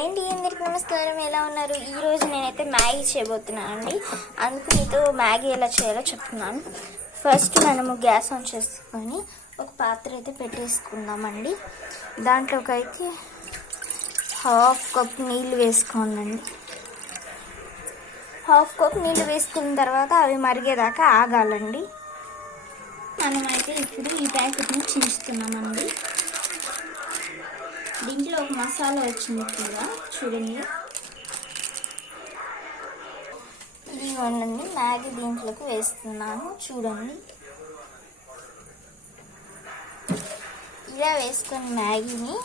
అండి అందరికీ నమస్కారం. ఎలా ఉన్నారు? ఈరోజు నేనైతే మ్యాగీ చేయబోతున్నాను అండి. అందుకు మీతో మ్యాగీ ఎలా చేయాలో చెప్తున్నాను. ఫస్ట్ మనము గ్యాస్ ఆన్ చేసుకొని ఒక పాత్ర అయితే పెట్టేసుకుందామండి. దాంట్లోకి అయితే హాఫ్ కప్ నీళ్ళు వేసుకోండి. హాఫ్ కప్ నీళ్ళు వేసుకున్న తర్వాత అవి మరిగేదాకా ఆగాలండి. మనమైతే ఇప్పుడు ఈ ప్యాకెట్ని చించుతున్నామండి. దీంట్లో ఒక మసాలా వచ్చింది కూడా చూడండి. ఇది వండండి మ్యాగీ దీంట్లోకి వేస్తున్నాను చూడండి. ఇలా వేసుకొని మ్యాగీని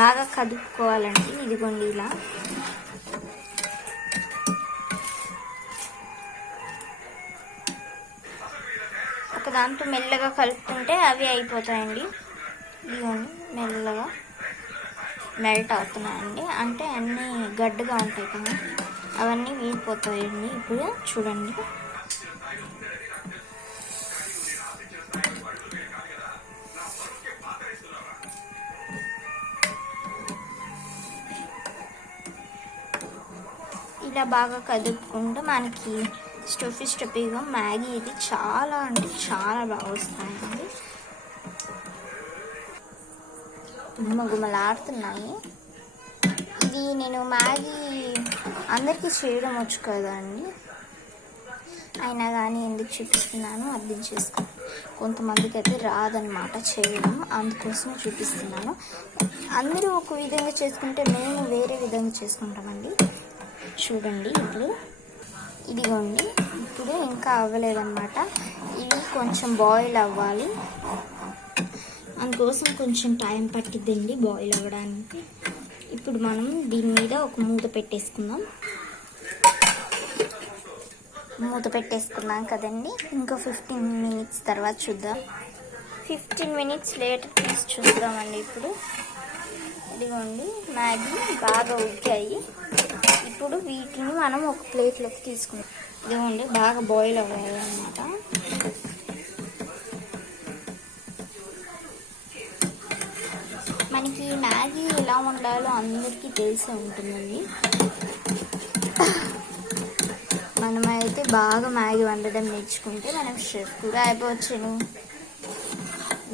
బాగా కదుపుకోవాలండి. ఇదిగోండి ఇలా. ఒక దాంట్లో మెల్లగా కలుపుతుంటే అవి అయిపోతాయండి. ఇదిగోండి మెల్లగా మెల్ట్ అవుతున్నాయండి. అంటే అన్నీ గడ్డగా ఉంటాయి కదా, అవన్నీ వీడిపోతాయండి. ఇప్పుడు చూడండి. ఇలా బాగా కదుపుకుంటూ మనకి స్టఫీగా మ్యాగీ ఇది చాలా అంటే చాలా బాగా వస్తాయండి. గుమగుమలాడుతున్నాయి. ఇది నేను మ్యాగీ అందరికీ చేయడం వచ్చు కదండి, అయినా కానీ ఎందుకు చూపిస్తున్నాను అర్థం చేసుకో. కొంతమందికి అయితే రాదనమాట చేయడం, అందుకోసం చూపిస్తున్నాను. అందరూ ఒక విధంగా చేసుకుంటే మేము వేరే విధంగా చేసుకుంటామండి. చూడండి ఇప్పుడు ఇదిగోండి. ఇప్పుడు ఇంకా అవ్వలేదన్నమాట. ఇది కొంచెం బాయిల్ అవ్వాలి, అందుకోసం కొంచెం టైం పట్టిద్దండి బాయిల్ అవ్వడానికి. ఇప్పుడు మనం దీని మీద ఒక మూత పెట్టేసుకుందాం. మూత పెట్టేసుకున్నాం కదండి. ఇంకా 15 మినిట్స్ తర్వాత చూద్దాం. 15 మినిట్స్ లేటర్ తీసి చూద్దామండి. ఇప్పుడు ఇదిగోండి మ్యాగీ బాగా ఉడికాయి. ఇప్పుడు వీటిని మనం ఒక ప్లేట్లోకి తీసుకుందాం. ఇదిగోండి బాగా బాయిల్ అవ్వాలి అన్నమాట. మనకి మ్యాగీ ఎలా వండాలో అందరికీ తెలిసే ఉంటుందండి. మనమైతే బాగా మ్యాగీ వండడం నేర్చుకుంటే మనం షెఫ్ కూడా అయిపోవచ్చును.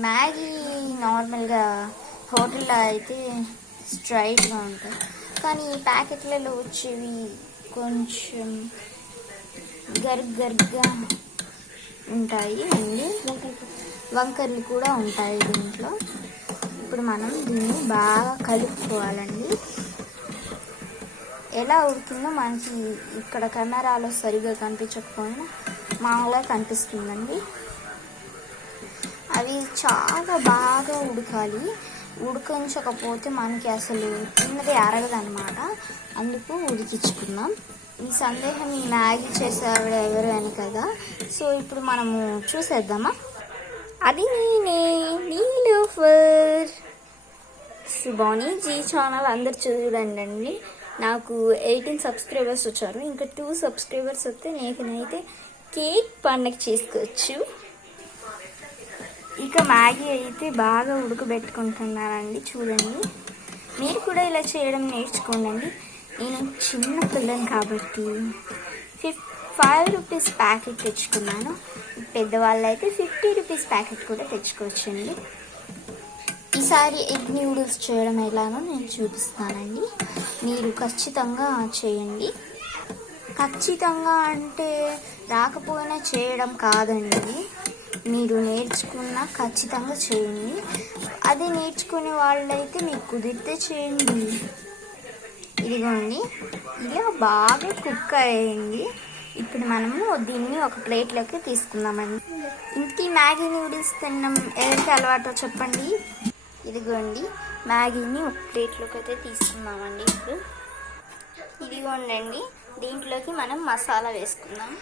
మ్యాగీ నార్మల్గా హోటల్లో అయితే స్ట్రైట్గా ఉంటాయి, కానీ ఈ ప్యాకెట్లలో వచ్చేవి కొంచెం గర్గా ఉంటాయి అండి. వంకర్లు కూడా ఉంటాయి దీంట్లో. ఇప్పుడు మనం దీన్ని బాగా కలుపుకోవాలండి. ఎలా ఉడుతుందో మనకి ఇక్కడ కెమెరాలో సరిగ్గా కనిపించకపోయినా మామూలుగా కనిపిస్తుందండి. అవి చాలా బాగా ఉడకాలి. ఉడికించకపోతే మనకి అసలు తిన్నది అరగదన్నమాట. అందుకు ఉడికించుకుందాం. ఈ సందేహం ఈ మ్యాగీ చేసేవాడు ఎవరు అని కదా. సో ఇప్పుడు మనము చూసేద్దామా. అది నేనే నీలోఫర్ శుభాని జీ ఛానల్ అందరు చూడండి అండి. నాకు 18 సబ్స్క్రైబర్స్ వచ్చారు. ఇంకా 2 సబ్స్క్రైబర్స్ వస్తే నేనైతే కేక్ పండగ చేసుకోవచ్చు. ఇక మ్యాగీ అయితే బాగా ఉడకబెట్టుకుంటున్నానండి. చూడండి, మీరు కూడా ఇలా చేయడం నేర్చుకోండి. నేను చిన్న పిల్లని కాబట్టి 5 రూపీస్ ప్యాకెట్ తెచ్చుకున్నాను. పెద్దవాళ్ళు అయితే 50 రూపీస్ ప్యాకెట్ కూడా తెచ్చుకోవచ్చండి. ఈసారి ఎగ్ నూడిల్స్ చేయడం ఎలానో నేను చూపిస్తానండి. మీరు ఖచ్చితంగా చేయండి. ఖచ్చితంగా అంటే రాకపోయినా చేయడం కాదండి, మీరు నేర్చుకున్నా ఖచ్చితంగా చేయండి. అదే నేర్చుకునే వాళ్ళైతే మీకు కుదిరితే చేయండి. ఇదిగోండి ఇలా బాగా కుక్ అయ్యింది. ఇప్పుడు మనము దీన్ని ఒక ప్లేట్లోకి తీసుకుందామండి. ఇంటి మ్యాగీ నూడిల్స్ తినడం ఎవరికి అలవాటో చెప్పండి. ఇదిగోండి మ్యాగీని ఒక ప్లేట్లోకి అయితే తీసుకుందామండి. ఇప్పుడు ఇదిగోండి దీంట్లోకి మనం మసాలా వేసుకుందాం.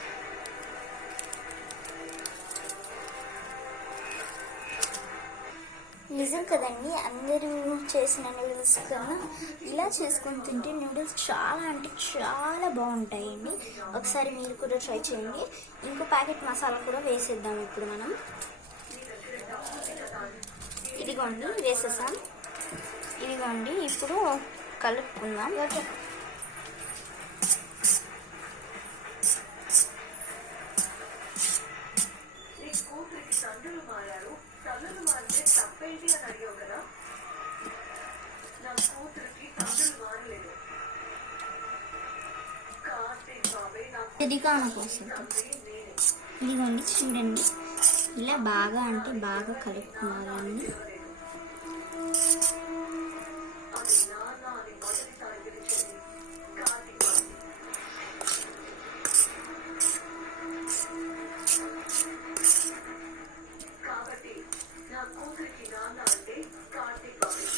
నిజం కదండి, అందరూ చేసిన నూడిల్స్ కన్నా ఇలా చేసుకొని తింటే నూడిల్స్ చాలా అంటే చాలా బాగుంటాయండి. ఒకసారి మీరు కూడా ట్రై చేయండి. ఇంకో ప్యాకెట్ మసాలా కూడా వేసేద్దాం ఇప్పుడు మనం. ఇదిగోండి వేసేసాం. ఇదిగోండి ఇప్పుడు కలుపుకుందాం. ఎదిగాన కోసం ఇదిగోండి చూడండి, ఇలా బాగా అంటే బాగా కలుపుకోవాలండి.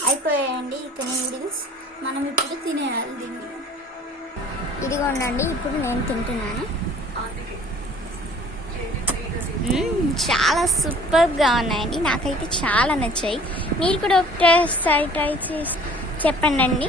అయిపోయాయండి ఇక నూడిల్స్. మనం ఇప్పుడు తినేయాలి దీన్ని. ఇదిగోండి ఇప్పుడు నేను తింటున్నాను. చాలా సూపర్గా ఉన్నాయండి, నాకైతే చాలా నచ్చాయి. మీరు కూడా ఒకసారి ట్రై చేసి చెప్పండి.